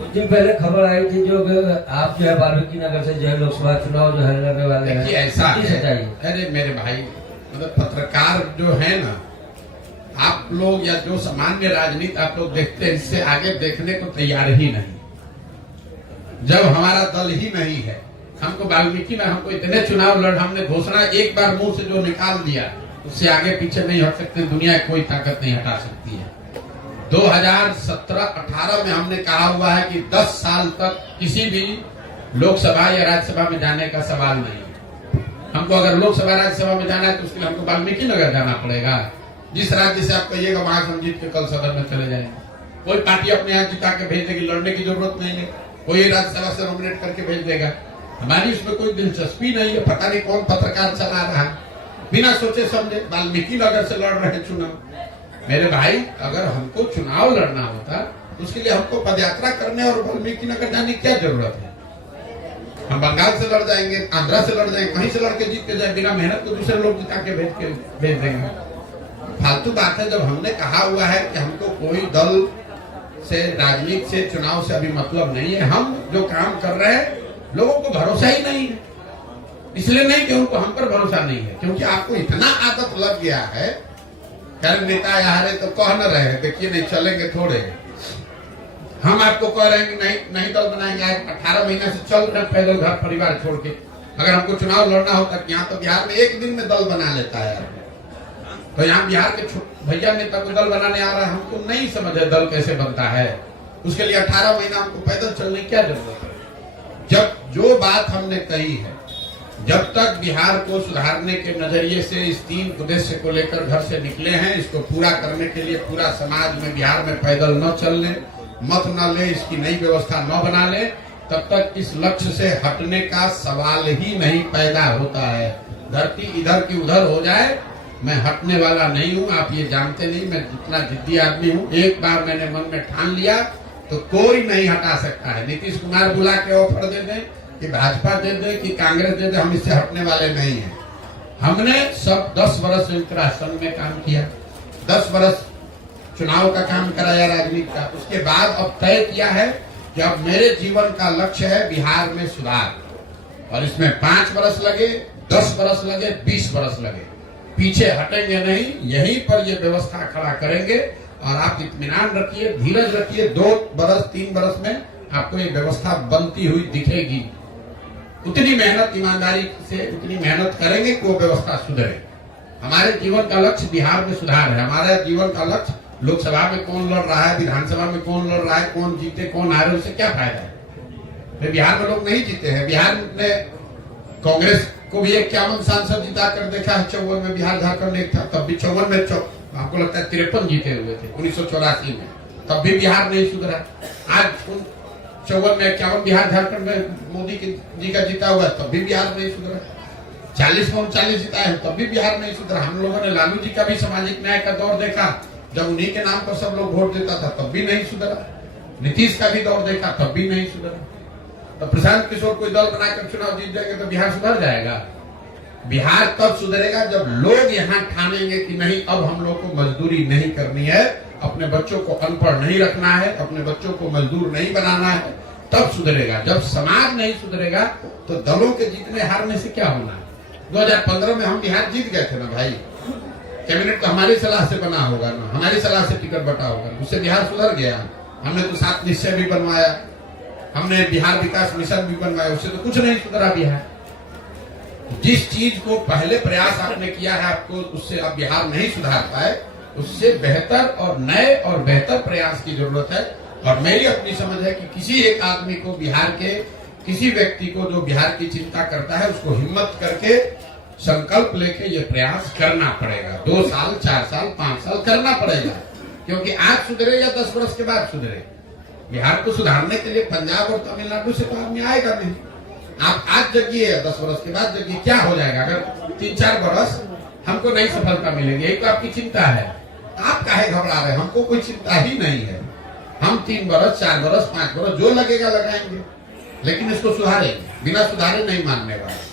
कुछ दिन पहले खबर आई थी जो आप जो है वाल्मीकि नगर से जो है लोकसभा चुनाव जो है लड़ने वाले हैं, ऐसा है। है। अरे मेरे भाई, मतलब पत्रकार जो है ना, आप लोग या जो सामान्य राजनीति आप लोग देखते हैं, इससे आगे देखने को तैयार ही नहीं। जब हमारा दल ही नहीं है, हमको वाल्मीकि में हमको इतने चुनाव लड़, हमने घोषणा एक बार मुंह से जो निकाल दिया, उससे आगे पीछे नहीं हट सकते। दुनिया कोई ताकत नहीं हटा सकती है। 2017-18 में हमने कहा हुआ है कि 10 साल तक किसी भी लोकसभा या राज्यसभा में जाने का सवाल नहीं। हमको अगर लोकसभा राज्यसभा में जाना है तो उसके लिए हमको वाल्मीकि नगर जाना पड़ेगा। जिस राज्य से आप कहिएगा वहां से हम जीत के कल सदन में चले जाएंगे। कोई पार्टी अपने यहाँ जिता के भेज देगी, लड़ने की जरूरत नहीं है। कोई राज्यसभा से नॉमिनेट करके भेज देगा। हमारी उसमें कोई दिलचस्पी नहीं है। पता नहीं कौन पत्रकार चला रहा है, बिना सोचे समझे वाल्मीकि नगर से लड़ रहे चुनाव। मेरे भाई, अगर हमको चुनाव लड़ना होता उसके लिए हमको पदयात्रा करने और वाल्मीकि नगर जाने की क्या जरूरत है? हम बंगाल से लड़ जाएंगे, आंध्रा से लड़ जाएंगे, कहीं से लड़ के जीत के जाए, बिना मेहनत तो दूसरे लोग जिता के भेज देंगे। फालतू बात है। जब हमने कहा हुआ है कि हमको कोई दल से, राजनीति से, चुनाव से अभी मतलब नहीं है। हम जो काम कर रहे हैं लोगों को भरोसा ही नहीं है। इसलिए नहीं कि उनको हम पर भरोसा नहीं है, क्योंकि आपको इतना आदत लग गया है। कर नेता यहाँ रहे तो कह न रहे, देखिए नहीं चलेंगे थोड़े। हम आपको कह रहे हैं कि नहीं दल बनाएंगे। आज 18 महीने से चल रहे पैदल घर परिवार छोड़ के। अगर हमको चुनाव लड़ना होता कि यहाँ तो बिहार में एक दिन में दल बना लेता है, तो यहाँ बिहार के भैया नेता को दल बनाने आ रहा है। हमको नहीं समझ है दल कैसे बनता है। उसके लिए 18 महीना हमको पैदल चलने की क्या जरूरत है? जब जो बात हमने कही है, जब तक बिहार को सुधारने के नजरिए से इस 3 उद्देश्य को लेकर घर से निकले हैं, इसको पूरा करने के लिए पूरा समाज में बिहार में पैदल न चलने, मत न ले, इसकी नई व्यवस्था न बना ले, तब तक इस लक्ष्य से हटने का सवाल ही नहीं पैदा होता है। धरती इधर की उधर हो जाए, मैं हटने वाला नहीं हूँ। आप ये जानते नहीं मैं जितना जिद्दी आदमी हूँ। एक बार मैंने मन में ठान लिया तो कोई नहीं हटा सकता है। नीतीश कुमार बुला के ऑफर दे दे कि भाजपा दे दे कि कांग्रेस दे दे, हम इससे हटने वाले नहीं हैं। हमने सब 10 वर्ष संयुक्त राष्ट्र संघ में काम किया, 10 वर्ष चुनाव का काम कराया राजनीति का। उसके बाद अब तय किया है कि अब मेरे जीवन का लक्ष्य है बिहार में सुधार, और इसमें 5 वर्ष लगे, 10 वर्ष लगे, 20 वर्ष लगे, पीछे हटेंगे नहीं। यहीं पर ये व्यवस्था खड़ा करेंगे। और आप इत्मीनान रखिए, धीरज रखिए, 2 वर्ष 3 वर्ष में आपको ये व्यवस्था बनती हुई दिखेगी। उतनी मेहनत ईमानदारी से उतनी मेहनत करेंगे कि वो व्यवस्था सुधरे। हमारे जीवन का लक्ष्य बिहार में सुधार है। हमारा जीवन का लक्ष्य लोकसभा में कौन लड़ रहा है, विधानसभा में कौन लड़ रहा है, कौन जीते कौन हारे, उससे क्या फायदा है? बिहार में लोग नहीं जीते हैं। बिहार में कांग्रेस को भी 51 सांसद जिता कर देखा है। 54 में बिहार झारखंड एक था, तब भी 54 में आपको लगता है 53 जीते हुए थे 1984 में, तब भी बिहार नहीं सुधरा। आज 54 में 51 बिहार झारखंड में मोदी जी का जीता हुआ है, तब भी बिहार नहीं सुधरा। 40 में 39 जीता है, तब भी बिहार नहीं सुधरा। हम लोगों ने लालू जी का भी सामाजिक न्याय का दौर देखा, जब उन्हीं के नाम पर सब लोग वोट देता था, तब भी नहीं सुधरा। नीतीश का भी दौर देखा, तब भी नहीं सुधरा। तो प्रशांत किशोर कोई दल बनाकर चुनाव जीत जाएंगे तो बिहार सुधर जाएगा? बिहार तब सुधरेगा जब लोग यहाँ ठानेंगे कि नहीं, अब हम लोग को मजदूरी नहीं करनी है, अपने बच्चों को अनपढ़ नहीं रखना है, अपने बच्चों को मजदूर नहीं बनाना है, तब सुधरेगा। जब समाज नहीं सुधरेगा तो दलों के जीतने हारने से क्या होना है? 2015 में हम बिहार जीत गए थे ना भाई। कैबिनेट तो हमारी सलाह से बना होगा ना, हमारी सलाह से टिकट बटा होगा, उससे बिहार सुधर गया। हमने तो 7 निश्चय भी बनवाया, हमने बिहार विकास मिशन भी बनवाया, उससे तो कुछ नहीं सुधरा बिहार। जिस चीज को पहले प्रयास आपने किया है, आपको उससे अब बिहार नहीं सुधार पाए, उससे बेहतर और नए और बेहतर प्रयास की जरूरत है। और मेरी अपनी समझ है कि किसी एक आदमी को, बिहार के किसी व्यक्ति को जो बिहार की चिंता करता है, उसको हिम्मत करके संकल्प लेके ये प्रयास करना पड़ेगा। 2 साल 4 साल 5 साल करना पड़ेगा, क्योंकि आज सुधरे या 10 वर्ष के बाद सुधरे। बिहार को सुधारने के लिए पंजाब और तमिलनाडु से तो आदमी आएगा नहीं। आप आज जगिए, 10 वर्ष के बाद जगिए, क्या हो जाएगा? अगर 3-4 वर्ष हमको नई सफलता मिलेगी, यही तो आपकी चिंता है। आप काहे घबरा रहे हैं? हमको कोई चिंता ही नहीं है। हम 3 वर्ष 4 वर्ष 5 वर्ष जो लगेगा लगाएंगे, लेकिन इसको सुधारेंगे। बिना सुधारे नहीं मानने वाले।